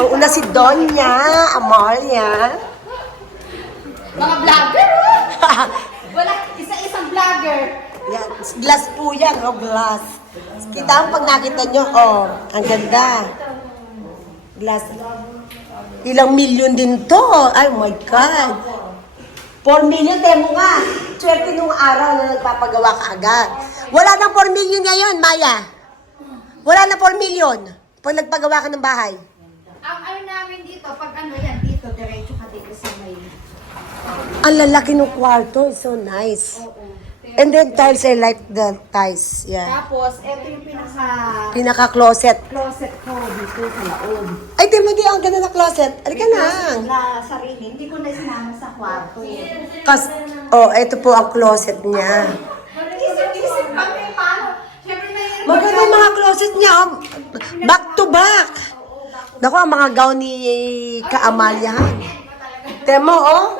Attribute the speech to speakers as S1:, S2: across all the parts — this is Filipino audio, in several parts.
S1: Nauna si Donya Amalia.
S2: Mga vlogger, oh! Wala, isa-isang vlogger.
S1: Yan, glass po yan, oh, glass. Kita mo pag nakita nyo, oh, ang ganda. Glass. Ilang milyon din to. Ay, my God. 4 million, temo nga. Swerte nung araw na nagpapagawa ka agad. Wala nang 4 million ngayon, Maya. Wala na 4 million pag nagpagawa ka ng bahay.
S2: Ang ano namin dito, pag ano yan, dito, diretso ka dito sa may...
S1: Ang lalaki ng kwarto. It's so nice. Oo. And then tiles, I like the tiles. Yeah.
S2: Tapos, ito yung pinaka...
S1: Pinaka-closet.
S2: closet ko dito sa loob.
S1: Ay, di mo di ang ganda na closet. Alika na.
S2: Na sarili, hindi ko na sinama sa kwarto.
S1: Kas, oh, ito po ang closet niya.
S2: Isip-isip kami, paano? Siyempre
S1: na. Maganda yung mga closet niya. oh. Back to back. Naku, ang mga gown ni Kaamalyahan. Temo, oh.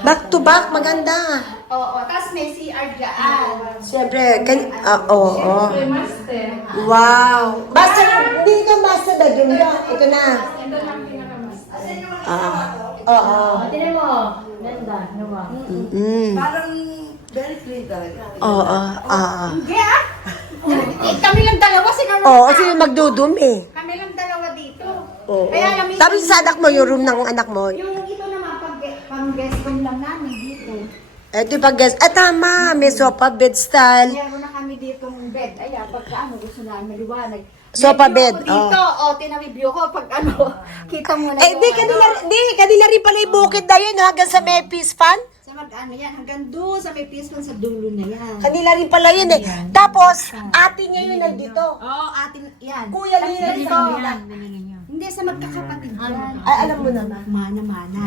S1: Back to back, maganda.
S2: Oo, tapos may CR dyan.
S1: Siyempre, kan ah, oo, oh, Wow. Basta, hindi ka master bedroom niya. Ito na. Ah, oo.
S2: Tinan mo, ganda, nawa. Mm. Parang very clean talaga.
S1: Oo, oo.
S2: Hindi ah! Eh, kami lang dalawa, siguro.
S1: Oo, kasi magdudumi. Kami lang dalawa. Oo. Kaya alam mo, Tapos sa anak mo, yung room ng anak mo,
S2: yung ito naman, pag, pang guest room lang namin dito.
S1: Ito yung pag-guess. Ah, tama. May sofa, bed style.
S2: Meron na kami dito ng bed. Ayan, pagka ano, gusto namin maliwanag.
S1: Sofa May view bed, ko
S2: Dito, oh. tinareview ko pag ano, kita mo na
S1: Eh, di, kanila, di, kanila rin pala yung bukid na yun, hanggang sa may peace fan.
S2: Sa mag ano yan, hanggang doon sa may peaceful sa dulo na yan.
S1: Kanila rin pala yun eh. Tapos, ate niya yun nandito.
S2: Oo, atin, yan.
S1: Kuya Lina dito. sa kanila.
S2: Hindi, sa magkakapatid yan.
S1: Ay, alam mo naman.
S2: Mana-mana.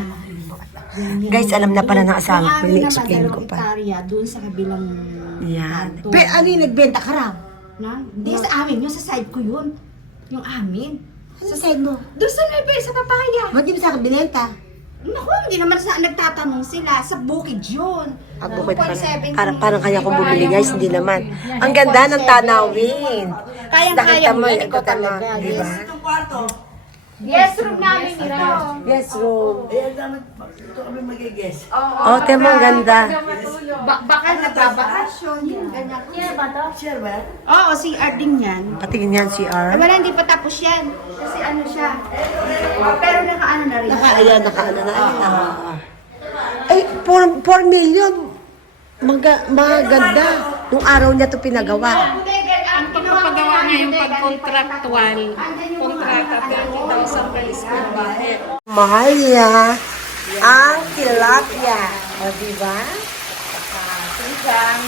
S1: Yan, yan. Guys, alam na pala ng asawa ko. Ini-explain ko
S2: pa. doon sa kabilang
S1: Yan. kanto. Pero ano yung nagbenta ka raw?
S2: Na? Hindi, sa amin, yung sa side ko yun. Yung amin. Sa side mo? Doon sa Nueva, sa papaya.
S1: Hindi mo sa akin binenta?
S2: Naku, hindi naman sa nagtatanong sila. Sa bukid yun.
S1: Ang bukid pala. 1.7 Parang, parang kaya kong bumili guys, hindi naman. Ang ganda ng tanawin. Kayang-kaya mo yan, ikaw talaga. di ba?
S2: Itong kwarto, Yes, room namin ito.
S1: Yes, room.
S2: eh, namin, ito kami magigess.
S1: Oh, tema ang ganda.
S2: Ba- baka nagbabakasyon, yung ganyan. Yan ba to? Share ba? Oo, si Arding yan.
S1: Patingin yan si Eh, R.
S2: wala, hindi pa tapos yan. Kasi ano siya. Oh, pero nakaano na rin.
S1: Naka, ayan, naka, ano na, ayan, ah. Ay, 4, 4 million. Maga, maganda. Nung araw niya to pinagawa. Ang
S2: pagpapagawa niya yung pag-contractual, kontrata 30,000 per square meter.
S1: Mahal niya ang tilapia. O, di ba?
S2: Sigang.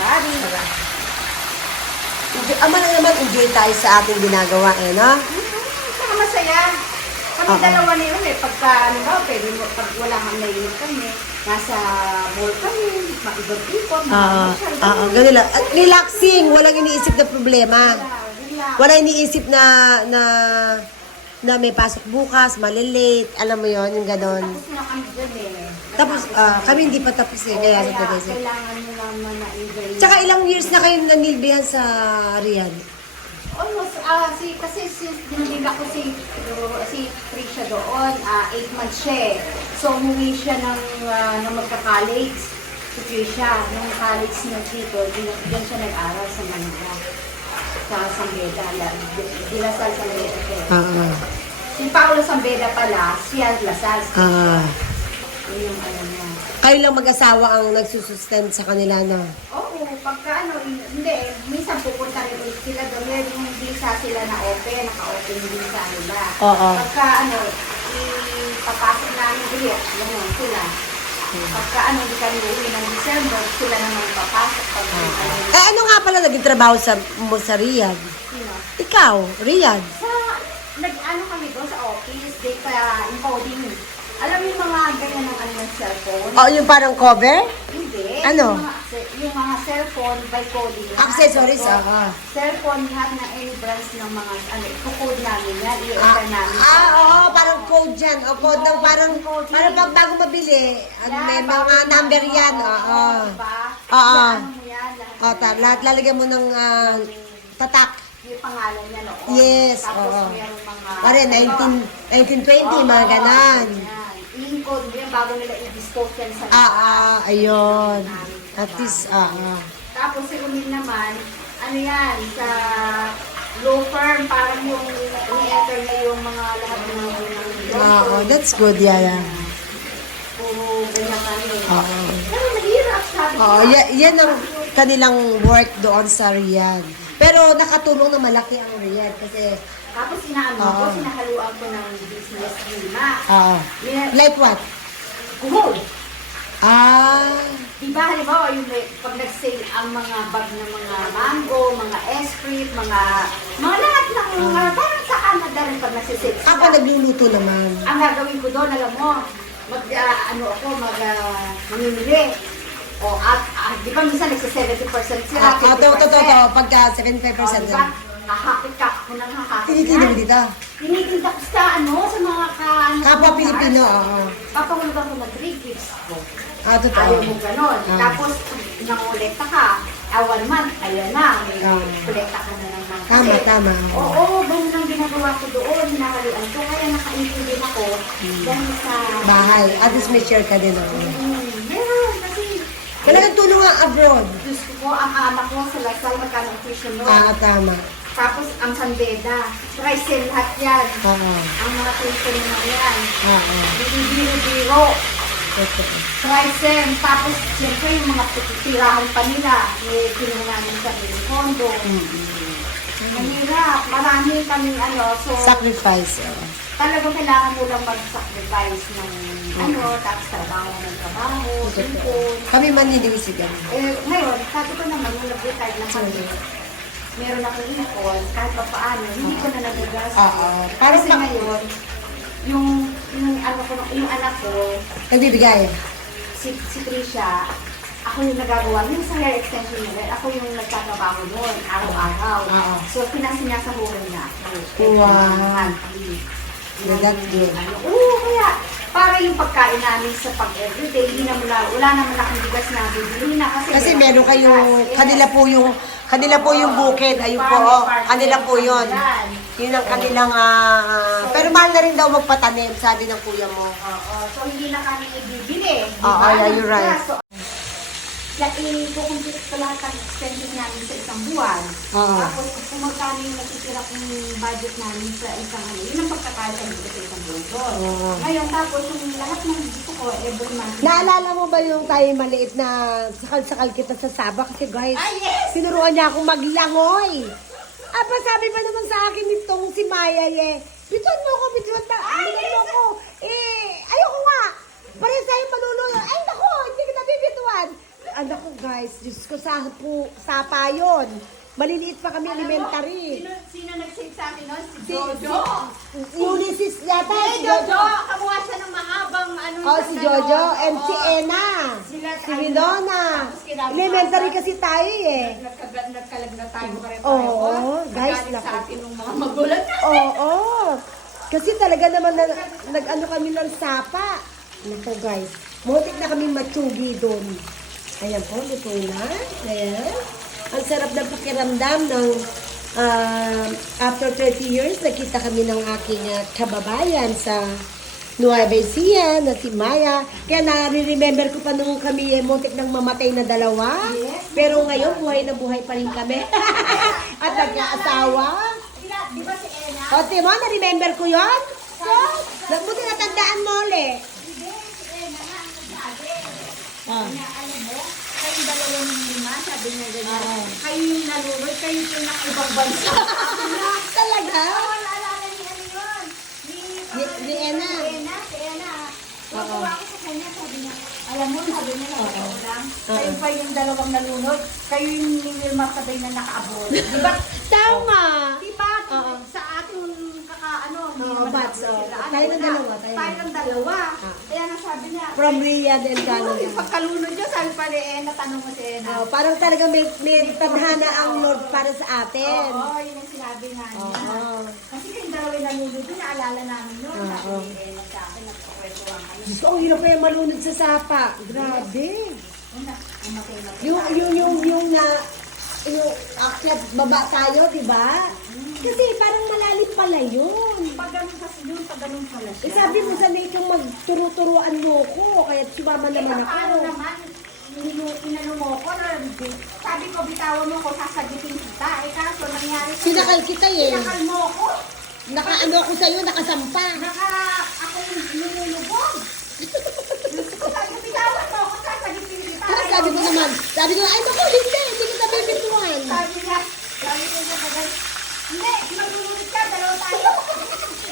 S2: Bari.
S1: Enjoy, ama lang naman, enjoy tayo sa ating ginagawa, eh, no?
S2: Saka masaya. Kami dalawa na yun eh. Pagka, ano ba, pwede mo, pag wala kang naiinit kami, nasa mall kami, maibang ipon, Oo,
S1: oo, ganun lang. At relaxing, walang iniisip na problema. Wala iniisip na, na, na may pasok bukas, malilate, alam mo yon yung ganon.
S2: Tapos na kami dyan eh.
S1: Tapos, ah, kami hindi pa tapos eh, kaya sa Kaya
S2: kailangan mo naman na enjoy.
S1: Tsaka ilang years na kayo nanilbihan sa Riyadh?
S2: Almost, ah, si, kasi since dinilin ako si, si Trisha doon, 8 months siya eh. So, umuwi siya ng, ah, ng magka-college. Si Trisha, nung college na dito, diyan siya nag-aral sa Manila. Sa Sambeda, Dilasal Sambeda siya. eh. Oo. Si Paolo Sambeda pala, siya Lasal. Ah. Yun yung ano niya.
S1: kayo lang mag-asawa ang nagsusustent sa kanila, no?
S2: Oo, pagka ano, hindi, minsan pupunta rin ulit sila doon. Yung visa sila na open, naka-open yung visa nila. Oo. Pagka ano, ipapasok namin ulit, gano'n sila. Pagka ano, hindi kami uwi ng December, sila naman papasok pag ano,
S1: Eh, ano nga pala naging trabaho sa, mo sa Riyadh? sino. Ikaw, Riyadh.
S2: Sa, nag-ano kami doon sa office, data encoding. Alam mo yung mga ganyan ng ano ng cellphone?
S1: Oh, yung parang cover? Hindi. Ano? Yung mga,
S2: yung mga cellphone by coding.
S1: lahat. Accessories, So, ah.
S2: Cellphone, lahat ng any brands ng mga, ano, i-code namin yan, i-enter namin.
S1: sa- Ah, oo, parang code yan. O, code ng parang, parang pag bago mabili, ano, may Yan, mga number yan. Oo. Diba? Oo. Yan, ano mo yan, lahat O, ta, lahat lalagyan mo ng ah, tatak.
S2: yung pangalan niya noon.
S1: Yes, Tapos oo. merong mga... Pare, 19, 1920, mga ganan. Yan.
S2: Lincoln, yun, bago nila i-dispose yan sa
S1: Ah, ah, ayun. At least, ah, ah.
S2: Tapos si Umil naman, ano yan, sa law firm, parang yung ini-enter niya yung mga lahat ng mga
S1: Ah, oh, that's good, yeah, yeah.
S2: Puro ganyan kami. Oo. Pero mahirap, sabi ko.
S1: Oo, yan, yan ang kanilang work doon sa Riyadh. Pero nakatulong na malaki ang Riyadh kasi,
S2: Tapos inaano ko, Oo. sinahaluan ko ng business lima.
S1: ah, Yan, like what? Kuhol. Ah,
S2: Diba, halimbawa, yung may, pag nag-sale ang mga bag ng mga mango, mga esprit, mga, mga lahat ng mga, parang sa Canada rin pag nag-sale
S1: ako nagluluto naman.
S2: Ang gagawin ko doon, alam mo, mag, ah, ano ako, mag, uh, mamimili. O, at, ah, di ba minsan nagsa-70% sila, Ah, 50%.
S1: ah, to, to, to, to, pagka 75% O, di ba?
S2: Hahakit ka ako ng hahakit
S1: Tinitinda mo yan. dito?
S2: Tinitinda ko sa ano, sa mga ka... ano,
S1: Kapwa mga- Pilipino, oo.
S2: Papahulugan ko ng 3 gifts ko. Ah, Ayaw totoo. mo ganon. Ah. Tapos, nangulekta ka. Ah, one month, ayan na. May Ah. kolekta ka na naman.
S1: Tama, Kasi, tama.
S2: Oo, ganun ang ginagawa ko doon. Hinahaluan ko. Kaya nakaintindi ako. Sa... Hmm.
S1: Bahay. At least may share ka din. Oh. Hmm,
S2: meron. Kasi,
S1: Kailangan tulong ang abroad.
S2: gusto ko, ang anak ko sa Lasal, magkano tuition mo.
S1: Ah, tama.
S2: Tapos, ang Sandeda. Trisel, lahat yan. Oo. Ang mga tuition mo yan. Oo. Biro-biro. Trisel. Tapos, siyempre, yung mga tirahan pa nila. Eh, kinuha namin sa kondo. Mahirap. Marami kaming ano. So,
S1: Sacrifice. oo.
S2: talagang kailangan mo lang mag-sacrifice ng ano, tapos trabaho ng trabaho, sipon.
S1: Kami maniniwisigan.
S2: Eh, ngayon, sabi ko naman, nung nag-retire na kami, meron akong ipon, kahit pa paano, hindi ko na nagagastos.
S1: Oo. Parang Kasi pa- ngayon,
S2: yung, yung, ano ko, yung anak ko, Nagbibigay. si, si Trisha, ako yung nagagawa, yung sa hair extension nila, ako yung nagtatrabaho noon, araw-araw. Oo. So, pinasinasahuran niya ako.
S1: Wow. Monthly. Yeah, that's good. Ano,
S2: Oo, kaya para yung pagkain namin sa pag-everyday, hindi naman na, wala naman akong bigas na bibili na kasi
S1: Kasi meron kayong, bigas. kanila po yung, kanila po yung bukid. Ayun po, oh, kanila po yun. Yun ang kanilang, ah, pero mahal na rin daw magpatanim, sabi ng kuya mo.
S2: Oo, so hindi na kami bibili. di Oo, yeah, you're right. So, like, i-compute ko lahat ng expenses namin sa isang buwan. Oo. Tapos, kung magkano yung natitira kong budget namin sa isang ano, yun ang pagkakaya ko sa isang buwan doon. Oo. Ngayon, tapos, yung lahat ng gusto ko, every month.
S1: Naalala mo ba yung tayo maliit na sakal-sakal kita sa Saba? Kasi guys, Ah, yes! sinuruan niya akong maglangoy. Aba, sabi pa naman sa akin nitong si Maya, eh, bituan mo ako, bituan ta, Ah, bituan mo ako. Eh, ayoko nga. Pares tayo manunod. Ay, naku, hindi kita bibituan. Anak ko, guys, Diyos ko, sa, po, sapa yun. Maliliit pa kami elementary. Sino,
S2: sino nag-save sa akin nun? Si Si- Jojo.
S1: Ulysses yata, si
S2: Jojo! Jojo. Kamuha siya ng mahabang ano.
S1: Oh, si ano. Jojo and si. Ena. Sila, Si ano, Winona. tapos kinabukasan, Elementary kasi tayo eh.
S2: Nagkalag, nagkalag na tayo pareho.
S1: Oo, guys, Nagalit
S2: naku. sa atin ng mga magulang
S1: na. Oo. Kasi talaga naman na, nag-ano kami ng sapa. Nako guys, mutik na kami matsugi doon. Ayan po, luto na. Ayan. Ang sarap ng pakiramdam ng ah, after 30 years, nakita kami ng aking ah, kababayan sa Nueva Ecija na si Maya. Kaya nare-remember ko pa nung kami eh, muntik nang mamatay na dalawa. Pero ngayon, buhay na buhay pa rin kami. At nagkaasawa.
S2: Di ba si Ena?
S1: O, Timo, na-remember ko yon. So, buti natandaan mo ulit.
S2: Hindi, si Ena nga ang nagsabi. Ah. Na alam mo, kayong dalawa ng niya ganyan. Kayo yung nalulod, kayo yung pinaka-ibang bansa.
S1: Talaga? Oo,
S2: naalala ni ano yun?
S1: Ni, Ni- ni Ena. Si
S2: Ena, si Ena. Natuwa ako sa kanya, sabi niya, alam mo, sabi niya, totoo lang. Kayo pa yung dalawang nalunod, kayo yung ni Wilma sabay na nakaabot. Di
S1: ba? Tama.
S2: Di ba? Oo. Sa ating kaka, ano,
S1: sila. Ano, Tayo ng dalawa, tayo.
S2: Tayo ng dalawa. Ah. Kaya nga sabi niya,
S1: From Riyadh and Canada.
S2: yung pagkalunod niya, sabi pa ni Ena, tanong mo si Ena. Oh,
S1: parang talaga may, may tadhana ang Lord para sa atin.
S2: Oo, yun ang sinabi nga niya. Oo. Kasi kayong dalawa yung nalulod doon, naalala namin yun. Oo. Sabi ni Ena sa akin, nagpapwestuhan kami.
S1: Diyos ko, ang hirap kaya malunod sa sapa. Grabe. Yung, yung, yung, yung na, yung akyat baba tayo, di ba? Kasi parang malalim pala yun.
S2: Pag ganun kasi yun, pag ganun pala siya. Eh,
S1: sabi mo sa late yung magturo-turuan mo ko, kaya sumama Eh, naman
S2: paano ako. naman? Ninu- Inano mo ko na sabi ko bitawan mo ko sasagutin kita. Eh kaso nangyari
S1: ko. Sinakal kita eh.
S2: Sinakal mo ko.
S1: Nakaano ako sa'yo, nakasampa.
S2: Naka ako nilulubog. sabi ko bitawan mo ko sasagutin kita. Ano
S1: sabi ko naman? Sabi ko, ay naku, hindi, hindi kita bibituan.
S2: Sabi niya, sabi ko kanya, hindi, maglulubog.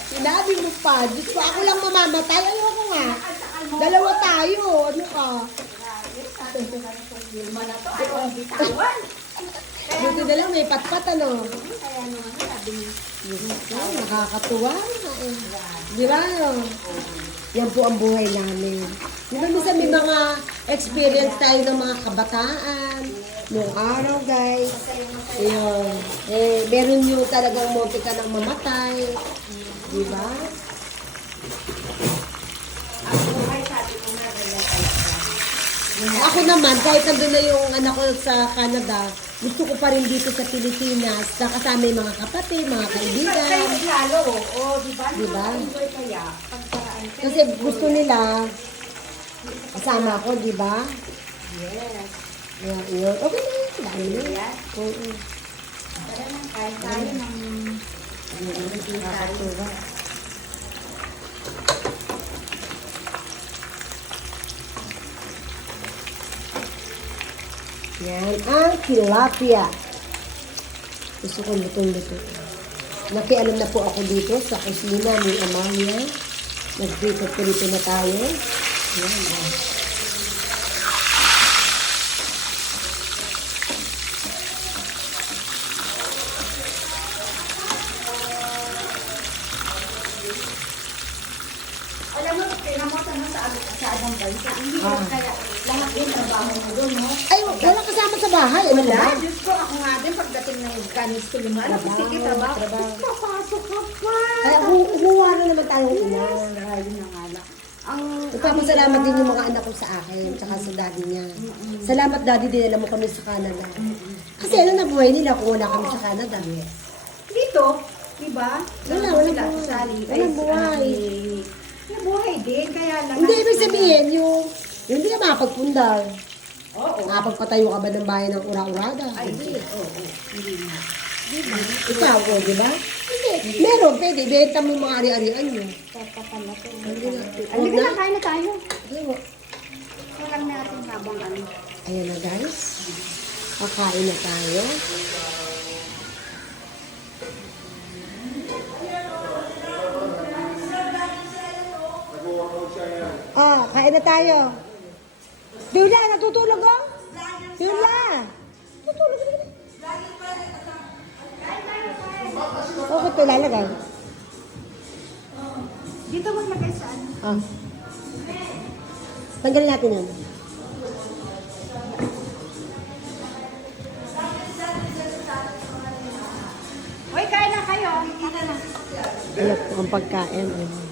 S1: Sinabi mo pa, Diyos ko, ako lang mamamatay. Ayoko nga. Dalawa tayo, ano ka?
S2: Wilma na to, ayaw ang bitawan.
S1: Buti na lang may patpat, ano?
S2: Kaya naman sabi niya,
S1: Ay, nakakatuwa eh. Di ba? Yan po ang buhay namin. Di ba minsan may mga experience tayo ng mga kabataan, noong araw guys. Ayun. Eh, meron yung talagang munti ka ng mamatay. Di ba? Ako naman, kahit nandun na yung anak ko sa Canada, gusto ko pa rin dito sa Pilipinas, nakasama yung mga kapatid, mga kaibigan. kayo
S2: lalo, o di ba? Di ba? Kaya.
S1: Kasi gusto nila, kasama ko, di ba?
S2: Yes.
S1: Yeah, yun. Okay na yun. Dahil yun. Yes. Oo.
S2: Tara na, kahit tayo ng... Nakakatuwa.
S1: Yan ang tilapia. Gusto ko lutong-luto. Nakialam na po ako dito sa kusina ni Amalia. Nagprito-prito na tayo. Yan. ah.
S2: Abang bansa. Hindi Ah. kaya lahat din trabaho mo doon, no?
S1: Ay, wala kasama sa bahay.
S2: Ano ba? Wala, Diyos ko, ako nga din pagdating ng kanis ko lumalaki. Trabaho, Sige, trabaho. trabaho. Papasok ka pa.
S1: Ay, hu- huwa na naman tayong
S2: ina. Ayun na nga
S1: lang. Ang Nagpapasalamat din yung mga anak ko sa akin, tsaka sa daddy niya. Salamat daddy, dinala mo kami sa Canada. Kasi ano na buhay nila kung wala kami sa Canada.
S2: dito, di ba? Wala, wala buhay.
S1: Wala Ay, buhay.
S2: Din, kaya lang.
S1: Hindi, ibig sabihin, yung, yung hindi ka makapagpundar. Oo. Nakapagpatayo ka ba ng bayan ng ura-urada?
S2: Ay, hindi. Oo, hindi na.
S1: Ikaw, o, di ba? Hindi. Meron, pwede. Benta mo yung mga ari-arian nyo. Papapala ko.
S2: Hindi na. Hindi na. kain na tayo. Hindi, wag. Walang natin habang ano.
S1: Ayan na guys. Kakain na tayo. Na tayo. Dula, natutulog oh? Dula! Tutulog na. Okay, ito lalagay.
S2: Dito maglagay sa ano. Ah.
S1: Tanggalin natin yan.
S2: Uy, kain na kayo. Kain na.
S1: Ayan ang pagkain. Ayan.